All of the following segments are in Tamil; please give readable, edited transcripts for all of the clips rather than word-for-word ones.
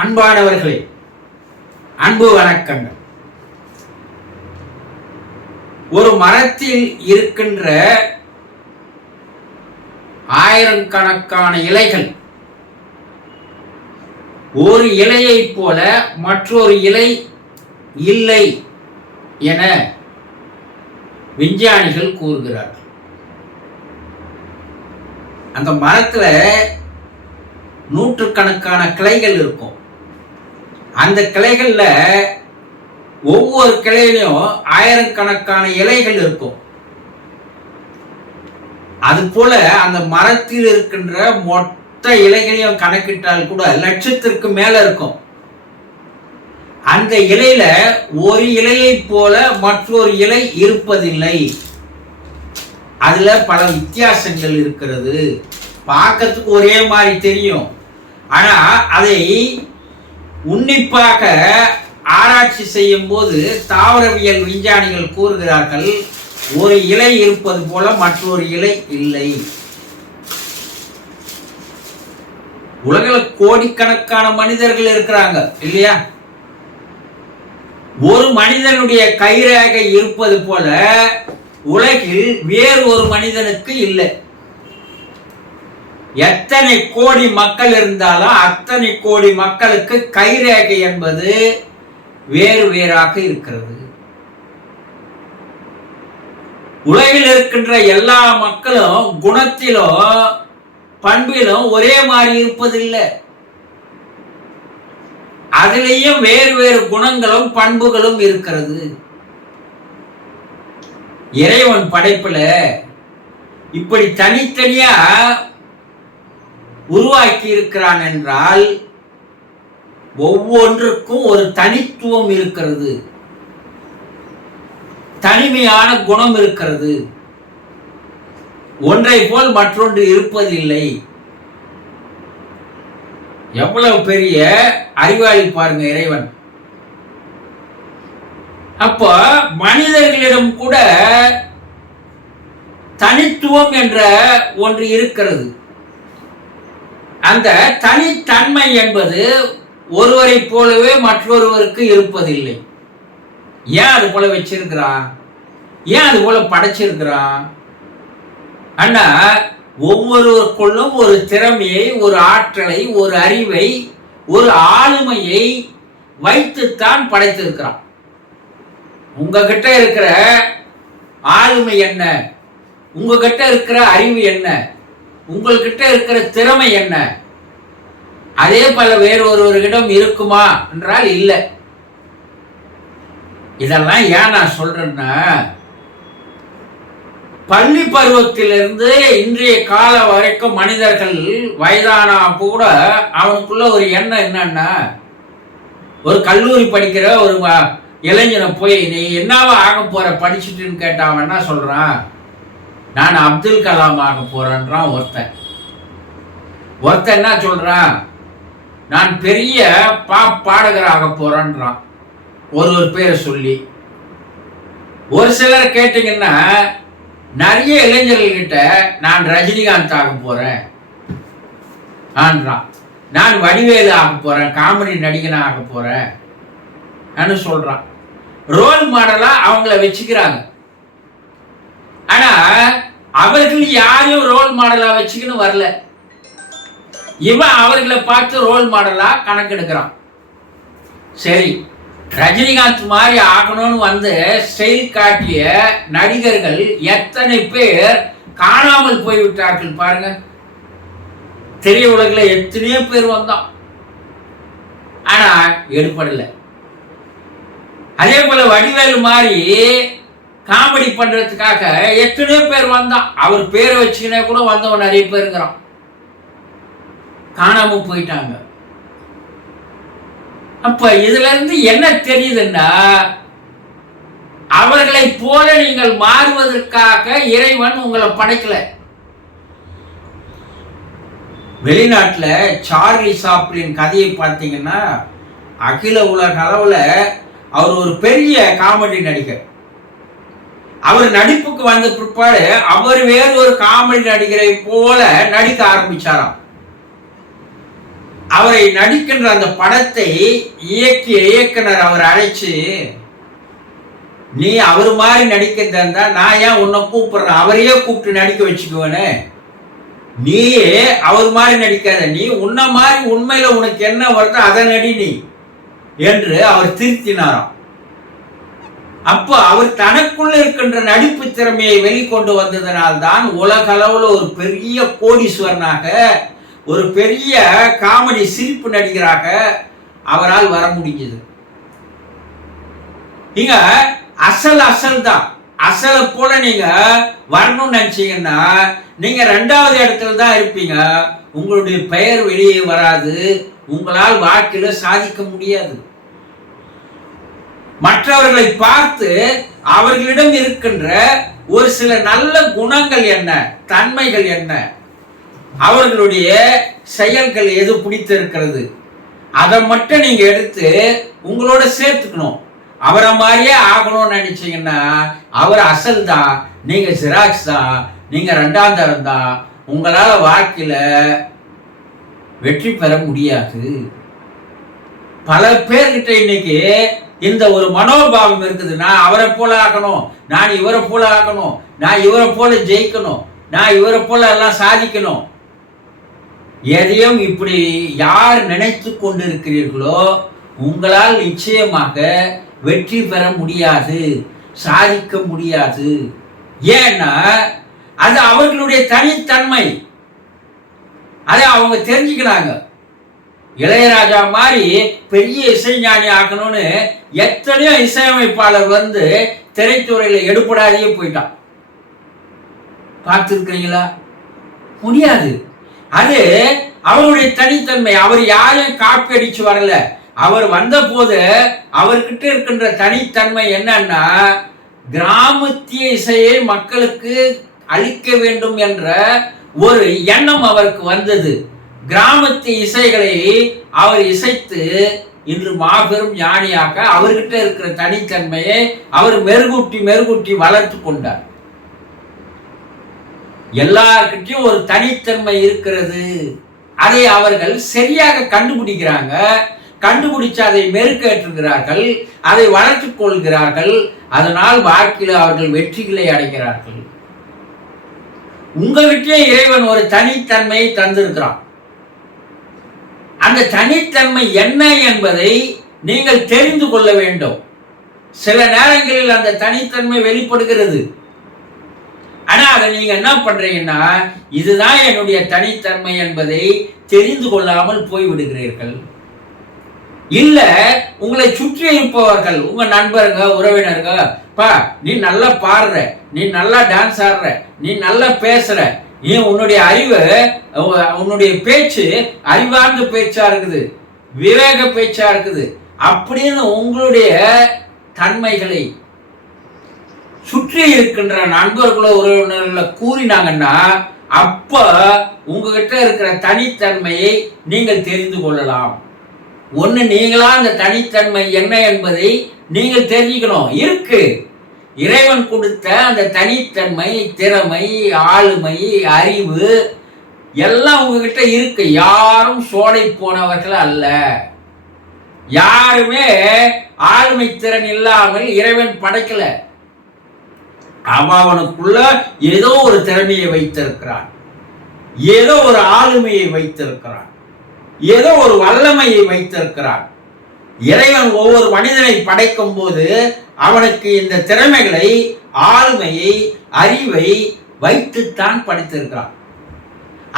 அன்பானவர்களே, அன்பு வணக்கங்கள். ஒரு மரத்தில் இருக்கின்ற ஆயிரக்கணக்கான இலைகள் ஒரு இலையைப் போல மற்றொரு இலை இல்லை என விஞ்ஞானிகள் கூறுகிறார்கள். அந்த மரத்துல நூற்றுக்கணக்கான கிளைகள் இருக்கும். அந்த கிளைகள்ல ஒவ்வொரு கிளையிலும் ஆயிரக்கணக்கான இலைகள் இருக்கும். அது போல அந்த மரத்தில் இருக்கின்ற மொத்த இலைகளையும் கணக்கிட்டால் கூட லட்சத்திற்கு மேல இருக்கும். அந்த இலையில ஒரு இலையை போல மற்றொரு இலை இருப்பதில்லை. அதுல பல வித்தியாசங்கள் இருக்கிறது. பார்க்கறதுக்கு ஒரே மாதிரி தெரியும். ஆனா அதை உன்னிப்பாக ஆராய்ச்சி செய்யும் போது தாவரவியல் விஞ்ஞானிகள் கூறுகிறார்கள், ஒரு இலை இருப்பது போல மற்றொரு இலை இல்லை. உலகில் கோடிக்கணக்கான மனிதர்கள் இருக்கிறாங்க இல்லையா? ஒரு மனிதனுடைய கைரேகை இருப்பது போல உலகில் வேறு ஒரு மனிதனுக்கு இல்லை. எத்தனை கோடி மக்கள் இருந்தாலும் அத்தனை கோடி மக்களுக்கு கைரேகை என்பது வேறு வேறாக இருக்கிறது. உலகில் இருக்கின்ற எல்லா மக்களும் குணத்திலும் பண்பிலும் ஒரே மாதிரி இருப்பதில்லை. அதிலேயும் வேறு வேறு குணங்களும் பண்புகளும் இருக்கிறது. இறைவன் படைப்புல இப்படி தனித்தனியா உருவாக்கி இருக்கிறான் என்றால் ஒவ்வொன்றுக்கும் ஒரு தனித்துவம் இருக்கிறது, தனிமையான குணம் இருக்கிறது. ஒன்றை போல் மற்றொன்று இருப்பதில்லை. எவ்வளவு பெரிய அறிவாளி பாருங்க இறைவன். அப்போ மனிதர்களிடம் கூட தனித்துவம் என்ற ஒன்று இருக்கிறது. அந்த தனித்தன்மை என்பது ஒருவரை போலவே மற்றொருவருக்கு இருப்பதில்லை. ஏன் அது போல வச்சிருக்கிறான்? ஏன் அது போல படைச்சிருக்கிறான்? ஆனா ஒவ்வொருவருக்குள்ளும் ஒரு திறமையை, ஒரு ஆற்றலை, ஒரு அறிவை, ஒரு ஆளுமையை வைத்துத்தான் படைத்திருக்கிறான். உங்ககிட்ட இருக்கிற ஆளுமை என்ன? உங்ககிட்ட இருக்கிற அறிவு என்ன? உங்கள்கிட்ட இருக்கிற திறமை என்ன? அதே போல வேறு ஒருவரிடம் இருக்குமா என்றால் இல்லை. இதெல்லாம் ஏன் நான் சொல்றேன்னா, பள்ளி பருவத்திலிருந்து இன்றைய கால வரைக்கும் மனிதர்கள் வயதானா கூட அவனுக்குள்ள ஒரு எண்ணம் என்னன்னா, ஒரு கல்லூரி படிக்கிற ஒரு இளைஞனை போய் நீ என்னவா ஆக போற படிச்சுட்டுன்னு கேட்டா அவன் என்ன சொல்றான்? நான் அப்துல் கலாம் ஆக போறேன்றான் ஒருத்தன் என்ன சொல்றான்? நான் பெரிய பாடகராக போறேன்றான் ஒரு பேரை சொல்லி. ஒரு சிலர் கேட்டீங்கன்னா நிறைய இளைஞர்கள்கிட்ட நான் ரஜினிகாந்த் ஆக போறேன் ஆன்றான், நான் வடிவேலு ஆக போறேன், காமெடி நடிகனா ஆக போறேன் சொல்றான். ரோல் மாடலா அவங்கள வச்சுக்கிறாங்க. ஆனா அவர்கள் யாரையும் ரோல் மாடலா வச்சுக்கின்னு வரல. இவன் அவர்களை பார்த்து ரோல் மாடலா கணக்கெடுக்கிறான். சரி, ரஜினிகாந்த் மாதிரி ஆகணும்னு வந்து ஸ்டைல் காட்டிய நடிகர்கள் எத்தனை பேர் காணாமல் போய்விட்டார்கள் பாருங்க. தெரிய உலகில் எத்தனையோ பேர் வந்தான், ஆனா எடுபடல. அதே போல வடிவேலு மாதிரி காமெடி பண்றதுக்காக எத்தனையோ பேர் வந்தான். அவர் பேரை வச்சுக்கினே கூட வந்தவன் நிறைய பேருங்கிறான், காணாம போயிட்டாங்க. அப்ப இதுல இருந்து என்ன தெரியுதுன்னா, அவர்களை போல நீங்கள் மாறுவதற்காக இறைவன் உங்களை படைக்கல. வெளிநாட்டுல சார்லி சாப்ளின் கதையை பார்த்தீங்கன்னா, அகில உலக அளவுல அவர் ஒரு பெரிய காமெடி நடிகர். அவர் நடிப்புக்கு வந்த பிற்பாடு அவர் வேறு ஒரு காமெடி நடிகரை போல நடிக்க ஆரம்பிச்சாராம். அவரை நடிக்கின்ற அந்த படத்தை இயக்கிய இயக்குனர் அவர் அழைச்சு, நீ அவர் மாதிரி நடிக்கிறதா நான் ஏன் உன்னை கூப்பிடுறேன், அவரையே கூப்பிட்டு நடிக்க வச்சுக்குவேனே, நீயே அவர் மாதிரி நடிக்காத, நீ உன்ன மாதிரி உண்மையில உனக்கு என்ன வருதோ அதை நடி நீ என்று அவர் திருத்தினாராம். அப்போ அவர் தனக்குள்ள இருக்கின்ற நடிப்பு திறமையை வெளிக்கொண்டு வந்ததனால்தான் உலக அளவுல ஒரு பெரிய கோடீஸ்வரனாக, ஒரு பெரிய காமெடி சிரிப்பு நடிகராக அவரால் வர முடிஞ்சது. நீங்க அசல் தான். அசலை போல நீங்க வரணும்னு நினைச்சீங்கன்னா நீங்க 2வது இடத்துல தான் இருப்பீங்க. உங்களுடைய பெயர் வெளியே வராது, உங்களால் வாழ்க்கையில சாதிக்க முடியாது. மற்றவர்களை பார்த்து அவர்களிடம் இருக்கின்ற ஒரு சில நல்ல குணங்கள் என்ன, தன்மைகள் என்ன, அவர்களுடைய செயல்கள் எது பிடித்திருக்கிறது, அதை மட்டும் நீங்க எடுத்து உங்களோட சேர்த்துக்கணும். அவரை மாதிரியே ஆகணும்னு நினைச்சீங்கன்னா அவர் அசல் தான், நீங்க ஜெராக்ஸ் தான், நீங்க 2ஆம் தரம் தான். உங்களால வாழ்க்கையில வெற்றி பெற முடியாது. பல பேர்கிட்ட இன்னைக்கு இந்த ஒரு மனோபாவம் இருக்குது, நான் அவரை போல ஆகணும், நான் இவரை போல ஆகணும், நான் இவரை போல ஜெயிக்கணும், நான் இவரை போல எல்லாம் சாதிக்கணும். எதையும் இப்படி யார் நினைத்து கொண்டிருக்கிறீர்களோ உங்களால் நிச்சயமாக வெற்றி பெற முடியாது, சாதிக்க முடியாது. ஏன்னா அது அவர்களுடைய தனித்தன்மை, அதை அவங்க தெரிஞ்சுக்கிறாங்க. இளையராஜா மாதிரி பெரிய இசைஞானி ஆகணும்னு எத்தனையோ இசையமைப்பாளர் வந்து திரைத்துறையில எடுப்படாதையே போயிட்டான். பார்த்துருக்கிறீங்களா? முடியாது. அது அவருடைய தனித்தன்மை. அவர் யாரையும் காப்பி அடிச்சு வரல. அவர் வந்த போது அவர்கிட்ட இருக்கின்ற தனித்தன்மை என்னன்னா, கிராமத்திய இசையை மக்களுக்கு அளிக்க வேண்டும் என்ற ஒரு எண்ணம் அவருக்கு வந்தது. கிராமத்து இசைகளை அவர் இசைத்து இன்று மாபெரும் ஞானியாக அவர்கிட்ட இருக்கிற தனித்தன்மையை அவர் மெருகூட்டி வளர்த்து கொண்டார். எல்லார்கிட்டையும் ஒரு தனித்தன்மை இருக்கிறது. அதை அவர்கள் சரியாக கண்டுபிடிக்கிறாங்க. கண்டுபிடிச்சு அதை மெருகேற்றுகிறார்கள், அதை வளர்த்துக் கொள்கிறார்கள். அதனால் வாழ்க்கையில் அவர்கள் வெற்றிகளை அடைகிறார்கள். உங்ககிட்டே இறைவன் ஒரு தனித்தன்மையை தந்திருக்கிறான். அந்த தனித்தன்மை என்ன என்பதை நீங்கள் தெரிந்து கொள்ள வேண்டும். சில நேரங்களில் அந்த தனித்தன்மை வெளிப்படுகிறது. ஆனா அதை நீங்க என்ன பண்றீங்கன்னா, இதுதான் என்னுடைய தனித்தன்மை என்பதை தெரிந்து கொள்ளாமல் போய்விடுகிறீர்கள். இல்ல உங்களை சுற்றி இருப்பவர்கள், உங்க நண்பருங்க, உறவினருங்க, பா நீ நல்லா பாடுற, நீ நல்லா டான்ஸ் ஆடுற, நீ நல்லா பேசுற, நீ உன்னுடைய அறிவு, உன்னுடைய பேச்சு அறிவார்ந்த பேச்சா இருக்குது, விவேக பேச்சா இருக்குது அப்படின்னு உங்களுடைய தன்மைகளை சுற்றி இருக்கின்ற நண்பர்களோ உறவினர்களோ கூறினாங்கன்னா அப்ப உங்ககிட்ட இருக்கிற தனித்தன்மையை நீங்கள் தெரிந்து கொள்ளலாம். ஒண்ணு, நீங்களா அந்த தனித்தன்மை என்ன என்பதை நீங்கள் தெரிஞ்சுக்கணும். இருக்கு, இறைவன் கொடுத்த அந்த தனித்தன்மை, திறமை, ஆளுமை, அறிவு எல்லாம் உங்ககிட்ட இருக்கு. யாரும் சோடை போனவர்கள் அல்ல. யாருமே ஆளுமை திறன் இல்லாமல் இறைவன் படைக்கல. அவனுக்குள்ள ஏதோ ஒரு திறமையை வைத்திருக்கிறான், ஏதோ ஒரு ஆளுமையை வைத்திருக்கிறான், ஏதோ ஒரு வல்லமையை வைத்திருக்கிறான். இறைவன் ஒவ்வொரு மனிதனை படைக்கும் போது அவனுக்கு இந்த திறமைகளை, ஆளுமையை, அறிவை வைத்துத்தான் படைத்திருக்கிறான்.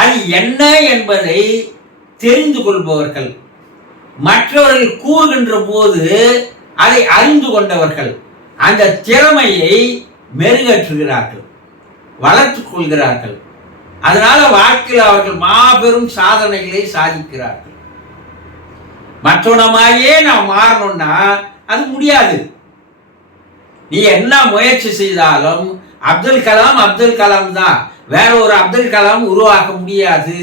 அது என்ன என்பதை தெரிந்து கொள்பவர்கள், மற்றவர்கள் கூறுகின்ற போது அதை அறிந்து கொண்டவர்கள் அந்த திறமையை மெருகேற்றுகிறார்கள், வளர்த்துக் கொள்கிறார்கள். அதனால வாழ்க்கையில் அவர்கள் மாபெரும் சாதனைகளை சாதிக்கிறார்கள். மற்றவன மாதிரியே நான் மாறணும்னா அது முடியாது. நீ என்ன முயற்சி செய்தாலும் அப்துல் கலாம் தான், வேற ஒரு அப்துல் கலாம் உருவாக்க முடியாது.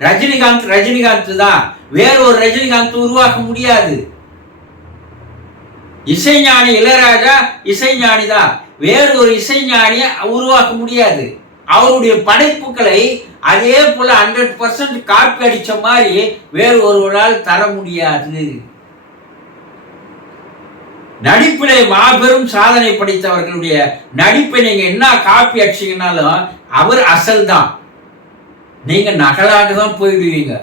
ரஜினிகாந்த் தான், வேற ஒரு ரஜினிகாந்த் உருவாக்க முடியாது. இசைஞானி இளையராஜா இசைஞானி தான், வேறு ஒரு இசைஞானியை உருவாக்க முடியாது. அவருடைய படைப்புகளை அதே போல 100% காப்பி அடிச்ச மாதிரி வேறு ஒருவரால் தர முடியாது. நடிப்பிலே மாபெரும் சாதனை படைத்தவர்களுடைய நடிப்பை நீங்க என்ன காப்பி அடிச்சீங்கன்னாலும் அவர் அசல் தான், நீங்க நகலாக தான் போயிடுவீங்க.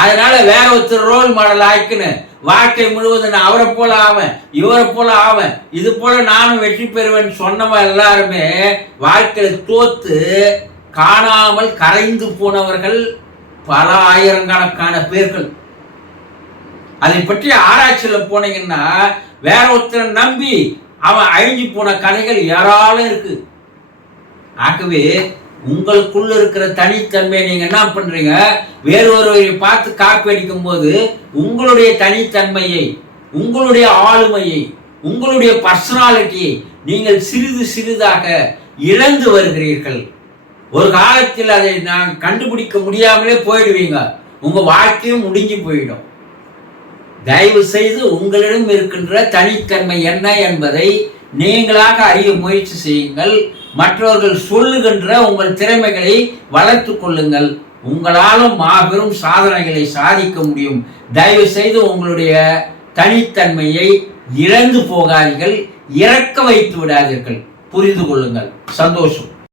அதனால வேற ஒருத்தர் ரோல் மாடல் ஆக்கின்னு வாழ்க்கை முழுவதும் நான் அவரை போல ஆவேன், இவரை போல ஆவேன், இது போல நானும் வெற்றி பெறுவேன் சொன்னவன் எல்லாருமே வாழ்க்கையில தோத்து காணாமல் கரைந்து போனவர்கள் பல ஆயிரக்கணக்கான பேர்கள். அதை பற்றி ஆராய்ச்சியில் போனீங்கன்னா வேற ஒருத்தரை நம்பி அவன் அழிஞ்சு போன கதைகள் ஏராளம் இருக்கு. ஆகவே உங்களுக்குள்ள இருக்கிற தனித்தன்மையை நீங்க என்ன பண்றீங்க, வேறொருவரை பார்த்து காப்பி அடிக்கும் போது உங்களுடைய தனித்தன்மையை, உங்களுடைய ஆளுமையை, உங்களுடைய பர்சனாலிட்டியை நீங்கள் சிறிது சிறிதாக இழந்து வருகிறீர்கள். ஒரு காலத்தில் அதை நான் கண்டுபிடிக்க முடியாமலே போயிடுவீங்க, உங்க வாழ்க்கையும் முடிஞ்சு போயிடும். தயவு செய்து உங்களிடம் இருக்கின்ற தனித்தன்மை என்ன என்பதை நீங்களாக அறிய முயற்சி செய்யுங்கள். மற்றவர்கள் சொல்லுகின்ற உங்கள் திறமைகளை வளர்த்து கொள்ளுங்கள். உங்களாலும் மாபெரும் சாதனைகளை சாதிக்க முடியும். தயவு செய்து உங்களுடைய தனித்தன்மையை இழந்து போகாதீர்கள், இறக்க வைத்து விடாதீர்கள். புரிந்து கொள்ளுங்கள். சந்தோஷம்.